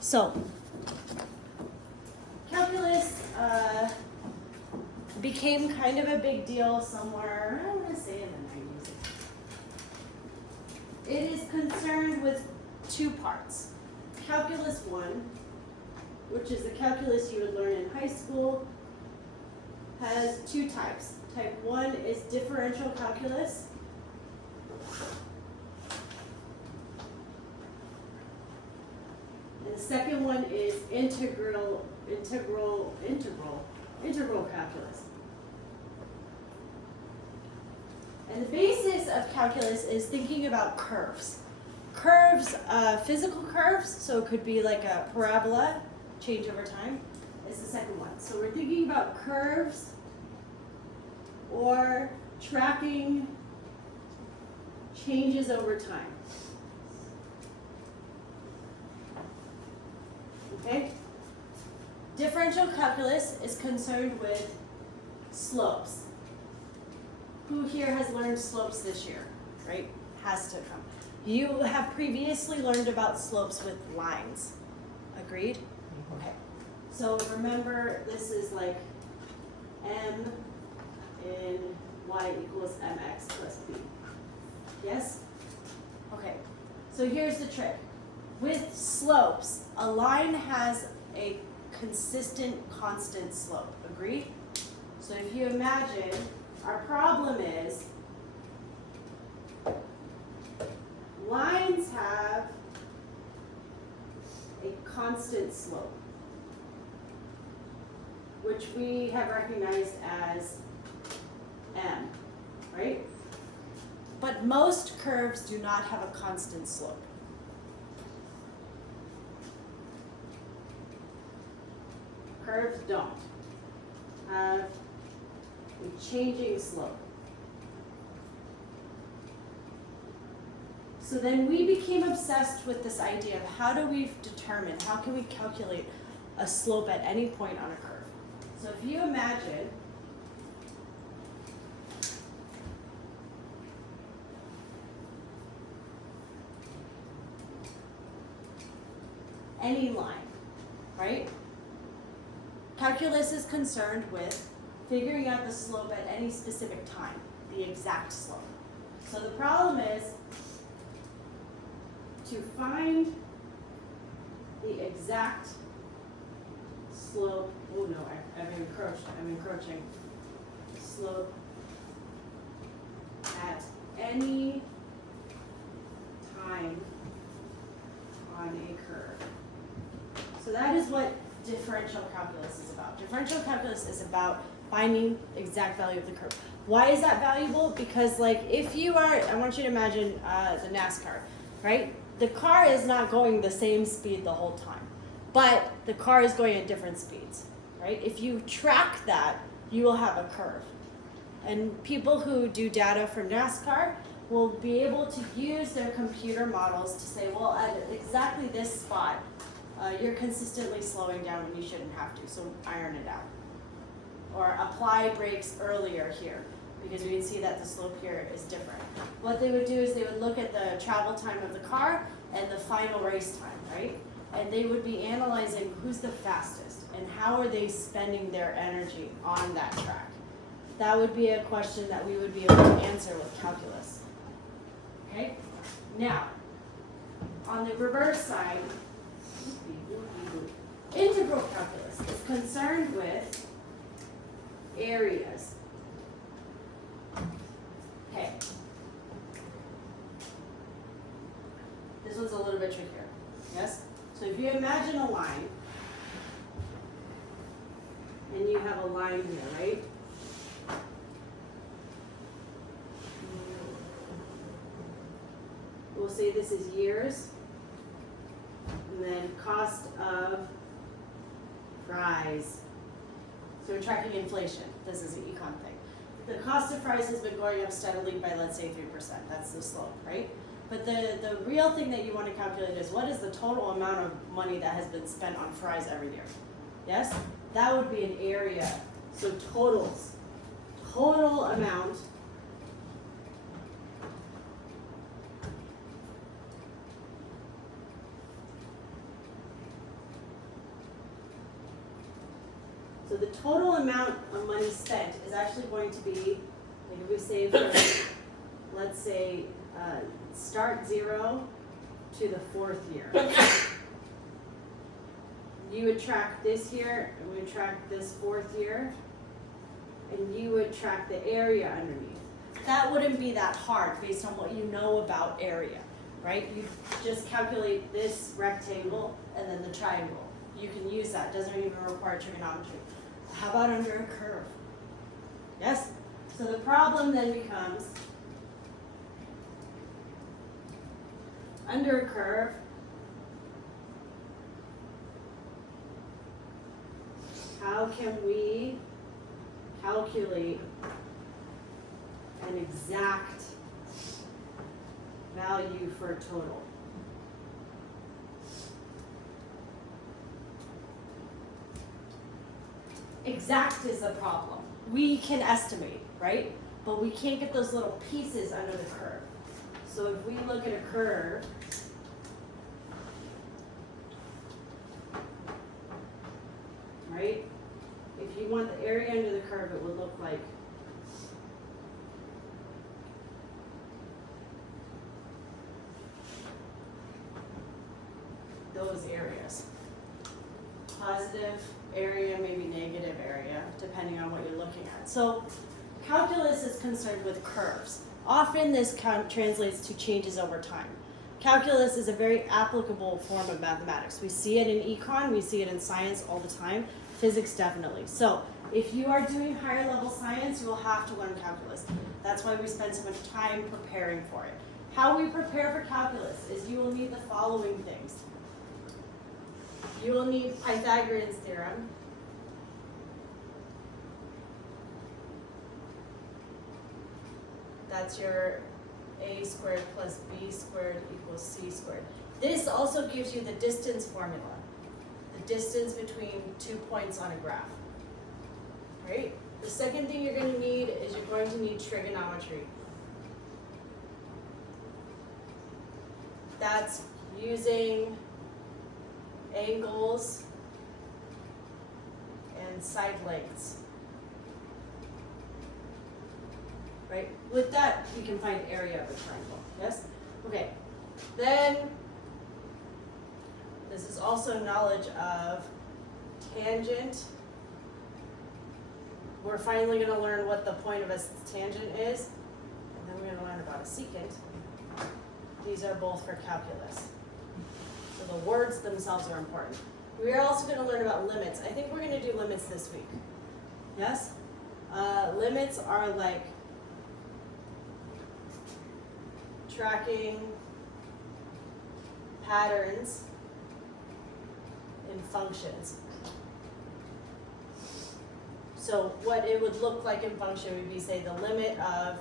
So, calculus became kind of a big deal somewhere, I want to say in the 90s. It is concerned with two parts. Calculus 1, which is the calculus you would learn in high school, has two types. Type 1 is differential calculus. And the second one is integral calculus. And the basis of calculus is thinking about curves. Curves, physical curves, so it could be like a parabola, change over time, is the second one. So we're thinking about curves or tracking changes over time. Okay? Differential calculus is concerned with slopes. Who here has learned slopes this year, right? Has to come. You have previously learned about slopes with lines. Agreed? Okay. So remember, this is like m in y equals mx plus b. Yes? Okay. So here's the trick. With slopes, a line has a consistent, constant slope. Agreed? So if you imagine, our problem is lines have a constant slope, which we have recognized as m, right? But most curves do not have a constant slope. Curves don't have a changing slope. So then we became obsessed with this idea of how do we determine, how can we calculate a slope at any point on a curve? So if you imagine any line, right? Calculus is concerned with figuring out the slope at any specific time, the exact slope. So the problem is to find the exact slope. Oh no, I'm encroaching. Slope at any time on a curve. So that is what differential calculus is about. Differential calculus is about finding the exact value of the curve. Why is that valuable? Because like if you are, I want you to imagine the NASCAR, right? The car is not going the same speed the whole time, but the car is going at different speeds, right? If you track that, you will have a curve. And people who do data from NASCAR will be able to use their computer models to say, well, at exactly this spot, you're consistently slowing down when you shouldn't have to, so iron it out. Or apply brakes earlier here, because we can see that the slope here is different. What they would do is they would look at the travel time of the car and the final race time, right? And they would be analyzing who's the fastest and how are they spending their energy on that track. That would be a question that we would be able to answer with calculus. Okay? Now, on the reverse side, integral calculus is concerned with areas. Okay. This one's a little bit trickier. Yes? So if you imagine a line, and you have a line here, right? We'll say this is years, and then cost of fries. So we're tracking inflation. This is an econ thing. The cost of fries has been going up steadily by, let's say, 3%. That's the slope, right? But the real thing that you want to calculate is what is the total amount of money that has been spent on fries every year? Yes? That would be an area. So totals. Total amount So the total amount of money spent is actually going to be, like if we say for, let's say, start 0 to the 4th year. You would track this year, and we would track this 4th year, and you would track the area underneath. That wouldn't be that hard based on what you know about area, right? You just calculate this rectangle and then the triangle. You can use that, doesn't even require trigonometry. How about under a curve? Yes? So the problem then becomes, under a curve, how can we calculate an exact value for a total? Exact is the problem. We can estimate, right? But we can't get those little pieces under the curve. So if we look at a curve, right? If you want the area under the curve, it would look like those areas. Positive area, maybe negative area, depending on what you're looking at. So calculus is concerned with curves. Often this translates to changes over time. Calculus is a very applicable form of mathematics. We see it in econ, we see it in science all the time, physics definitely. So if you are doing higher level science, you will have to learn calculus. That's why we spend so much time preparing for it. How we prepare for calculus is you will need the following things. You will need Pythagorean's theorem. That's your a squared plus b squared equals c squared. This also gives you the distance formula, the distance between 2 points on a graph. Right? The second thing you're going to need is you're going to need trigonometry. That's using angles and side lengths. Right? With that, you can find area of a triangle. Yes? Okay. Then, this is also knowledge of tangent. We're finally going to learn what the point of a tangent is, and then we're going to learn about a secant. These are both for calculus. So the words themselves are important. We are also going to learn about limits. I think we're going to do limits this week. Yes? Limits are like tracking patterns in functions. So what it would look like in function would be, say, the limit of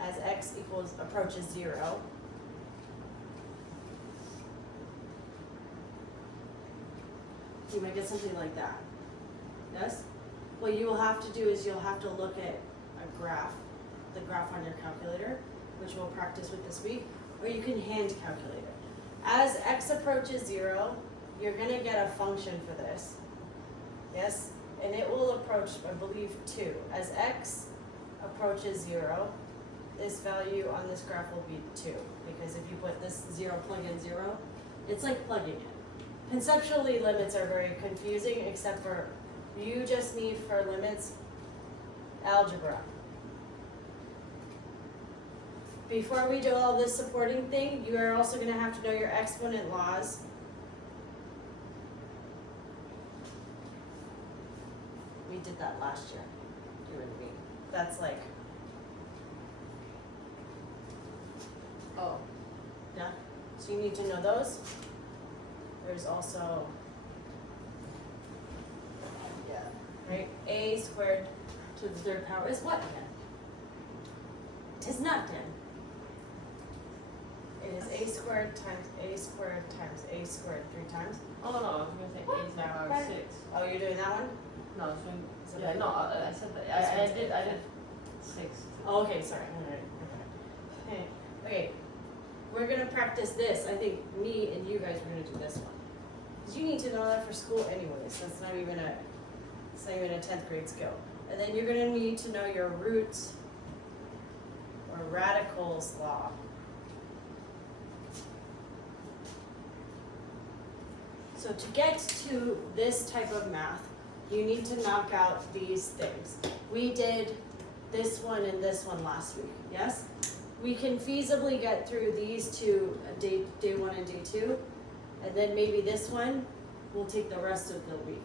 as x approaches 0. You might get something like that. Yes? What you will have to do is you'll have to look at a graph, the graph on your calculator, which we'll practice with this week, or you can hand calculate it. As x approaches 0, you're going to get a function for this. Yes? And it will approach, I believe, 2. As x approaches 0, this value on this graph will be 2. Because if you put this 0, plug in 0, it's like plugging in. Conceptually, limits are very confusing, except for you just need for limits algebra. Before we do all this supporting thing, you are also going to have to know your exponent laws. We did that last year, you and me. That's like, oh, yeah. So you need to know those. There's also, yeah, right? A squared to the third power is what again? It is not 10. It is a squared times a squared times a squared 3 times. Oh no, I was going to say What? A is now Right. 6. Oh, you're doing that one? No, I was doing, So yeah, that- no, I said that, I did 6. Oh, okay, sorry. All right. Okay. Okay. We're gonna practice this. I think me and you guys are gonna do this one. 'Cause you need to know that for school anyways. That's not even a, It's not even a 10th grade skill. And then you're gonna need to know your roots or radicals law. So to get to this type of math, you need to knock out these things. We did this one and this one last week, yes? We can feasibly get through these two, day one and day two, and then maybe this one will take the rest of the week.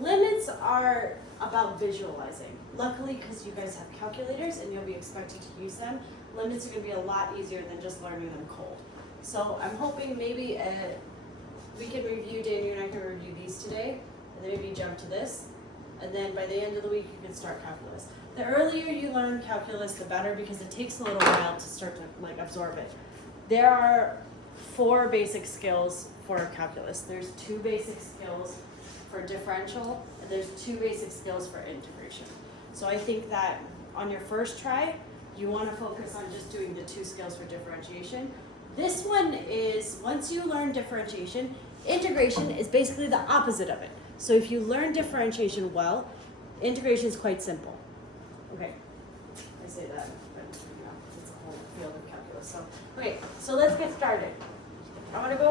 Limits are about visualizing. Luckily, because you guys have calculators and you'll be expected to use them, limits are gonna be a lot easier than just learning them cold. So I'm hoping maybe we can review, Danny and I can review these today, and then maybe jump to this, and then by the end of the week you can start calculus. The earlier you learn calculus, the better, because it takes a little while to start to like absorb it. There are 4 basic skills for calculus. There's 2 basic skills for differential, and there's 2 basic skills for integration. So I think that on your first try, you want to focus on just doing the 2 skills for differentiation. This one is, once you learn differentiation, integration is basically the opposite of it. So if you learn differentiation well, integration is quite simple. Okay, I say that, but you know, it's a whole field of calculus. So, okay, so let's get started. I want to go